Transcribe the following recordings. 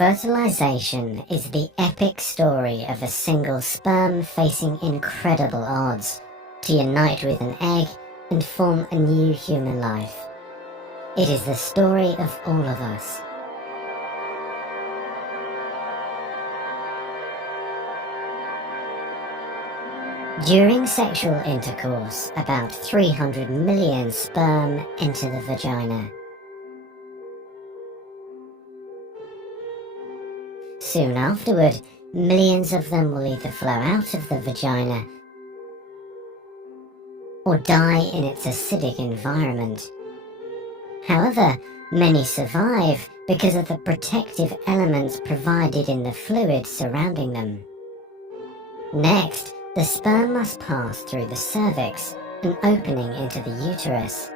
Fertilization is the epic story of a single sperm facing incredible odds to unite with an egg and form a new human life. It is the story of all of us. During sexual intercourse, about 300 million sperm enter the vagina. Soon afterward, millions of them will either flow out of the vagina or die in its acidic environment. However, many survive because of the protective elements provided in the fluid surrounding them. Next, the sperm must pass through the cervix, an opening into the uterus.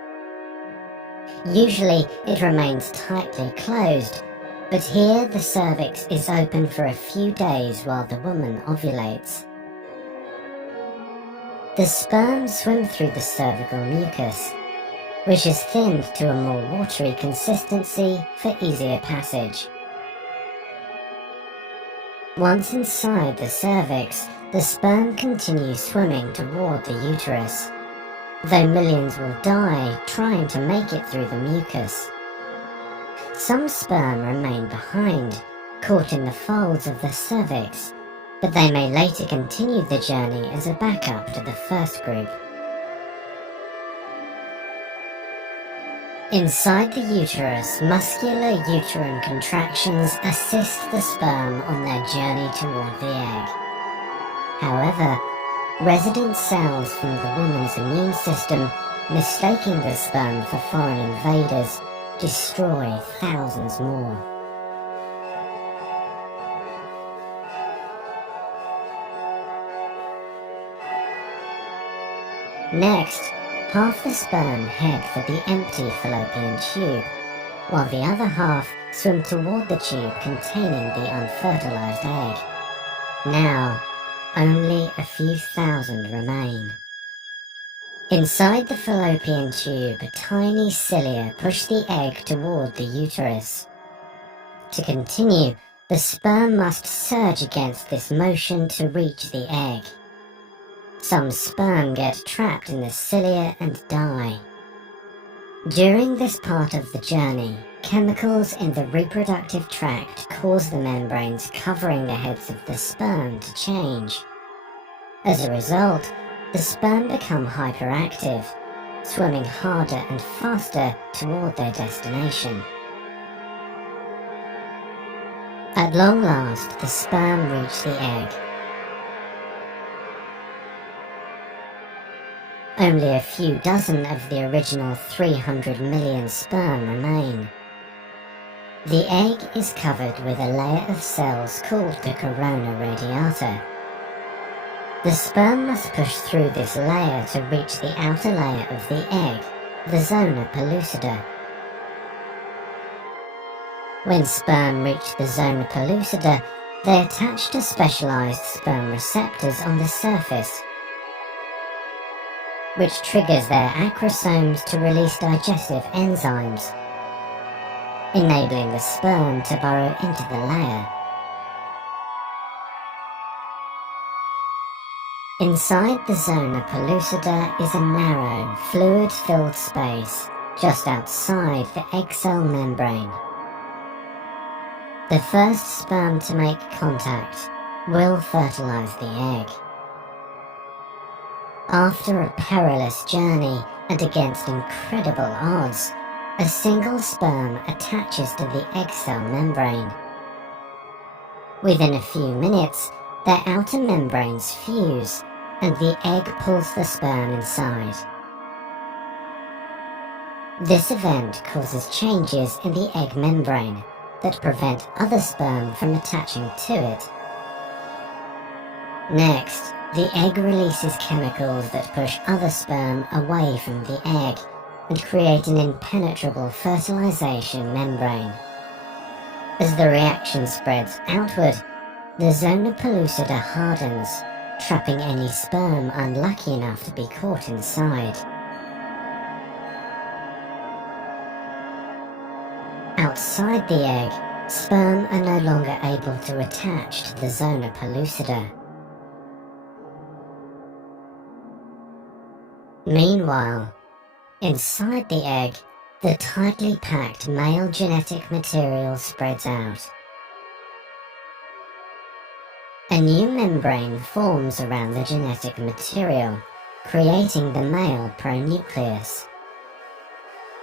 Usually, it remains tightly closed, but here the cervix is open for a few days while the woman ovulates. The sperm swim through the cervical mucus, which is thinned to a more watery consistency for easier passage. Once inside the cervix, the sperm continues swimming toward the uterus, though millions will die trying to make it through the mucus. Some sperm remain behind, caught in the folds of the cervix, but they may later continue the journey as a backup to the first group. Inside the uterus, muscular uterine contractions assist the sperm on their journey toward the egg. However, resident cells from the woman's immune system, mistaking the sperm for foreign invaders, destroy thousands more. Next, half the sperm head for the empty fallopian tube, while the other half swim toward the tube containing the unfertilized egg. Now, only a few thousand remain. Inside the fallopian tube, tiny cilia push the egg toward the uterus. To continue, the sperm must surge against this motion to reach the egg. Some sperm get trapped in the cilia and die. During this part of the journey, chemicals in the reproductive tract cause the membranes covering the heads of the sperm to change. As a result, the sperm become hyperactive, swimming harder and faster toward their destination. At long last, the sperm reach the egg. Only a few dozen of the original 300 million sperm remain. The egg is covered with a layer of cells called the corona radiata. The sperm must push through this layer to reach the outer layer of the egg, the zona pellucida. When sperm reach the zona pellucida, they attach to specialized sperm receptors on the surface, which triggers their acrosomes to release digestive enzymes, enabling the sperm to burrow into the layer. Inside the zona pellucida is a narrow, fluid-filled space just outside the egg cell membrane. The first sperm to make contact will fertilize the egg. After a perilous journey and against incredible odds, a single sperm attaches to the egg cell membrane. Within a few minutes, their outer membranes fuse, and the egg pulls the sperm inside. This event causes changes in the egg membrane that prevent other sperm from attaching to it. Next, the egg releases chemicals that push other sperm away from the egg and create an impenetrable fertilization membrane. As the reaction spreads outward, the zona pellucida hardens, trapping any sperm unlucky enough to be caught inside. Outside the egg, Sperm are no longer able to attach to the zona pellucida. Meanwhile, inside the egg, the tightly packed male genetic material spreads out. A new membrane forms around the genetic material, creating the male pronucleus.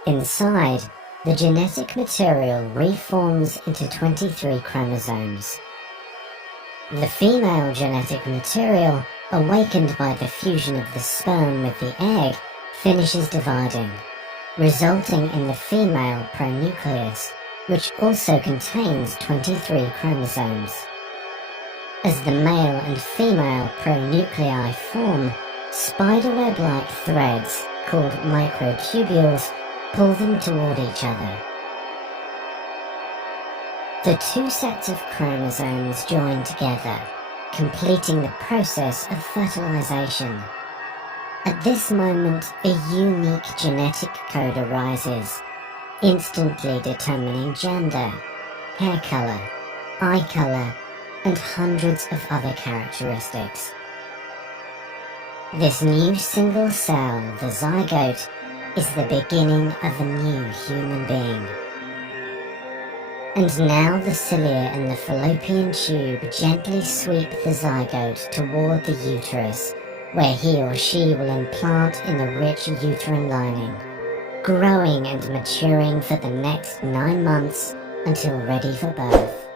Inside, the genetic material reforms into 23 chromosomes. The female genetic material, awakened by the fusion of the sperm with the egg, finishes dividing, resulting in the female pronucleus, which also contains 23 chromosomes. As the male and female pronuclei form, spiderweb-like threads, called microtubules, pull them toward each other. The two sets of chromosomes join together, completing the process of fertilization. At this moment, a unique genetic code arises, instantly determining gender, hair color, eye color, and hundreds of other characteristics. This new single cell, the zygote, is the beginning of a new human being. And now the cilia in the fallopian tube gently sweep the zygote toward the uterus, where he or she will implant in the rich uterine lining, growing and maturing for the next 9 months until ready for birth.